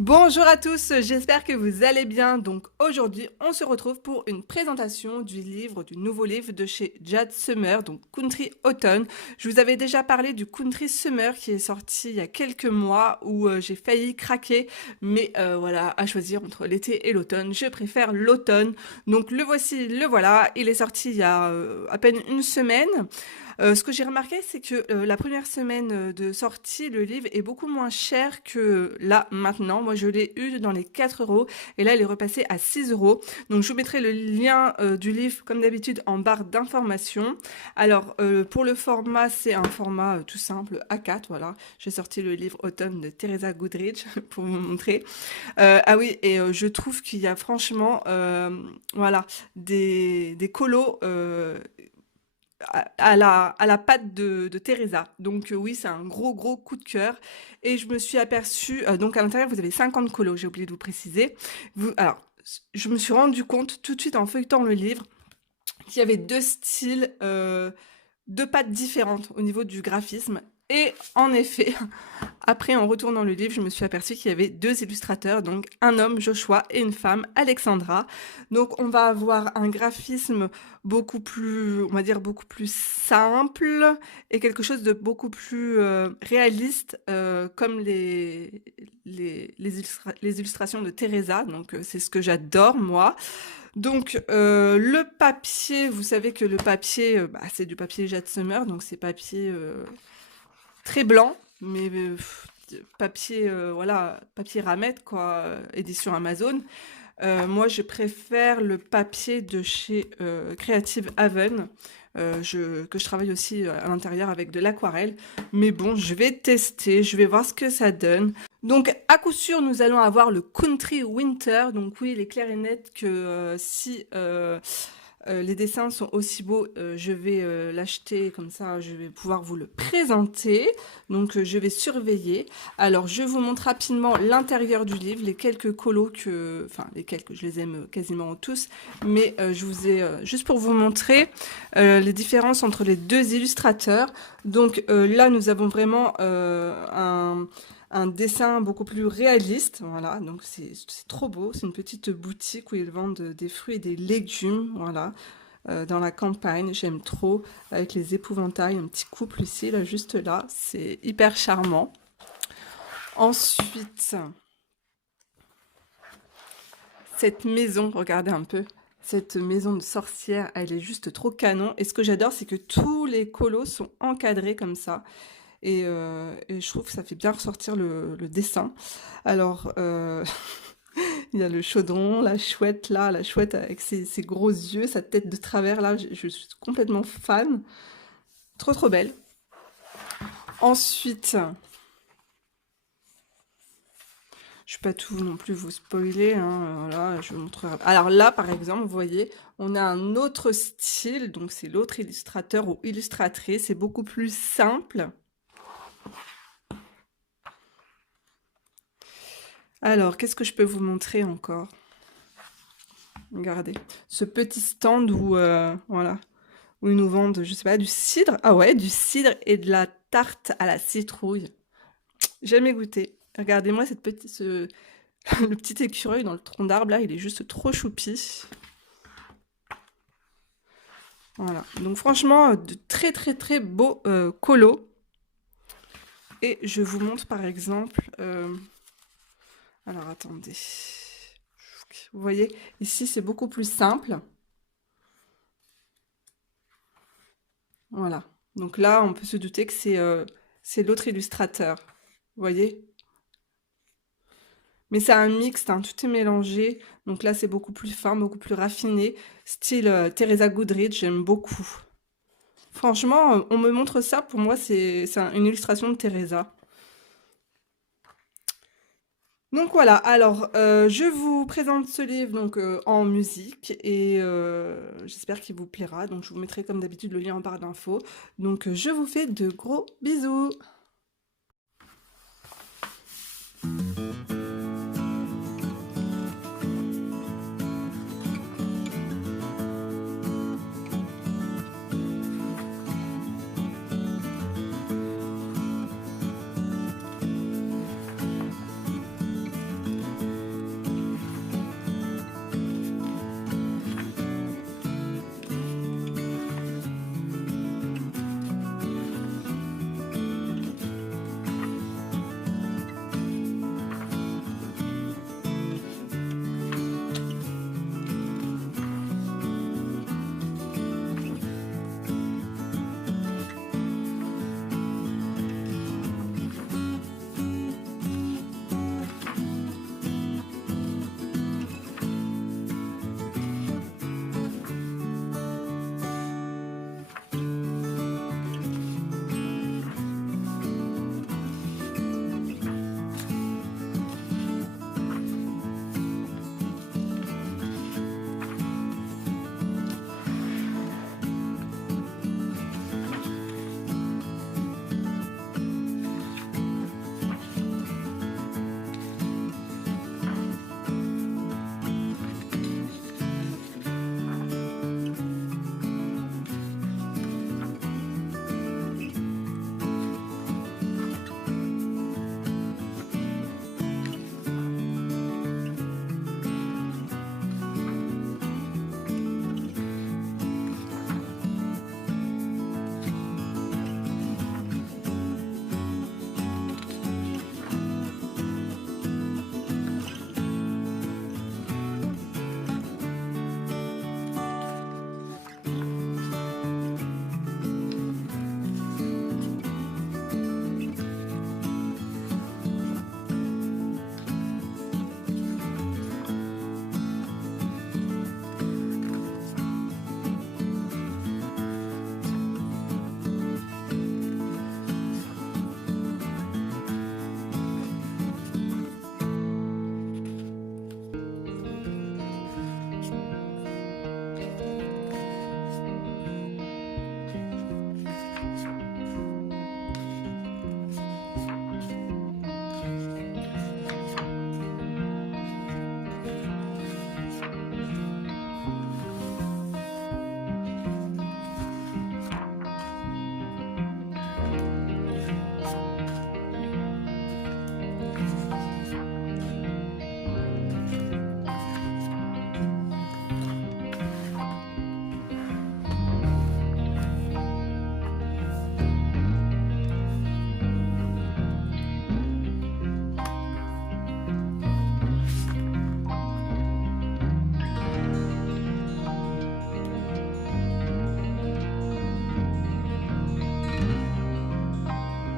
Bonjour à tous, j'espère que vous allez bien. Donc aujourd'hui, on se retrouve pour une présentation du nouveau livre de chez Jade Summer, donc Country Autumn. Je vous avais déjà parlé du Country Summer qui est sorti il y a quelques mois où j'ai failli craquer, mais voilà, à choisir entre l'été et l'automne, je préfère l'automne. Donc le voici, le voilà, il est sorti il y a à peine une semaine. Ce que j'ai remarqué, c'est que la première semaine de sortie, le livre est beaucoup moins cher que là, maintenant. Moi, je l'ai eu dans les 4 euros et là, il est repassé à 6 euros. Donc, je vous mettrai le lien du livre, comme d'habitude, en barre d'informations. Alors, pour le format, c'est un format tout simple, A4, voilà. J'ai sorti le livre Autumn de Teresa Goodrich pour vous montrer. Ah oui, et je trouve qu'il y a franchement, voilà, des colos à la patte de Teresa. Donc oui, c'est un gros, gros coup de cœur. Et je me suis aperçue, donc à l'intérieur, vous avez 50 colos, j'ai oublié de vous préciser. Alors, je me suis rendu compte tout de suite en feuilletant le livre qu'il y avait deux styles, deux pattes différentes au niveau du graphisme. Et en effet, après, en retournant le livre, je me suis aperçue qu'il y avait deux illustrateurs, donc un homme, Joshua, et une femme, Alexandra. Donc, on va avoir un graphisme beaucoup plus, on va dire, beaucoup plus simple et quelque chose de beaucoup plus réaliste, comme les illustrations de Teresa. Donc, c'est ce que j'adore, moi. Donc, le papier, vous savez que le papier, bah, c'est du papier Jade Summer, donc c'est papier très blanc, mais papier, voilà, papier Ramette, quoi, édition Amazon. Moi, je préfère le papier de chez Creative Haven, que je travaille aussi à l'intérieur avec de l'aquarelle. Mais bon, je vais tester, je vais voir ce que ça donne. Donc, à coup sûr, nous allons avoir le Country Winter. Donc oui, il est clair et net que si les dessins sont aussi beaux, je vais l'acheter, comme ça je vais pouvoir vous le présenter. Donc je vais surveiller. Alors je vous montre rapidement l'intérieur du livre, les quelques colos que... Enfin les quelques, je les aime quasiment tous. Mais je vous ai, juste pour vous montrer les différences entre les deux illustrateurs. Donc là nous avons vraiment un dessin beaucoup plus réaliste, voilà, donc c'est trop beau, c'est une petite boutique où ils vendent des fruits et des légumes, voilà, dans la campagne, j'aime trop, avec les épouvantails, un petit couple ici, là, juste là, c'est hyper charmant. Ensuite, cette maison, regardez un peu, cette maison de sorcière, elle est juste trop canon, et ce que j'adore, c'est que tous les colos sont encadrés comme ça, et je trouve que ça fait bien ressortir le dessin. Alors, il y a le chaudron, la chouette là, la chouette avec ses gros yeux, sa tête de travers là, je suis complètement fan. Trop trop belle. Ensuite, je ne vais pas tout non plus vous spoiler, hein, voilà, je vous montrerai. Alors là, par exemple, vous voyez, on a un autre style, donc c'est l'autre illustrateur ou illustratrice, c'est beaucoup plus simple. Alors, qu'est-ce que je peux vous montrer encore? Regardez, ce petit stand où, voilà, où ils nous vendent, je sais pas, du cidre. Ah ouais, du cidre et de la tarte à la citrouille. Jamais goûté. Regardez-moi le petit écureuil dans le tronc d'arbre là, il est juste trop choupi. Voilà. Donc franchement, de très très très beaux colos. Et je vous montre par exemple. Alors attendez. Vous voyez, ici c'est beaucoup plus simple. Voilà. Donc là, on peut se douter que c'est l'autre illustrateur. Vous voyez? Mais c'est un mixte, hein, tout est mélangé. Donc là, c'est beaucoup plus fin, beaucoup plus raffiné. Style Teresa Goodrich, j'aime beaucoup. Franchement, on me montre ça, pour moi, une illustration de Teresa. Donc voilà, alors je vous présente ce livre donc, en musique et j'espère qu'il vous plaira. Donc je vous mettrai comme d'habitude le lien en barre d'infos. Donc je vous fais de gros bisous.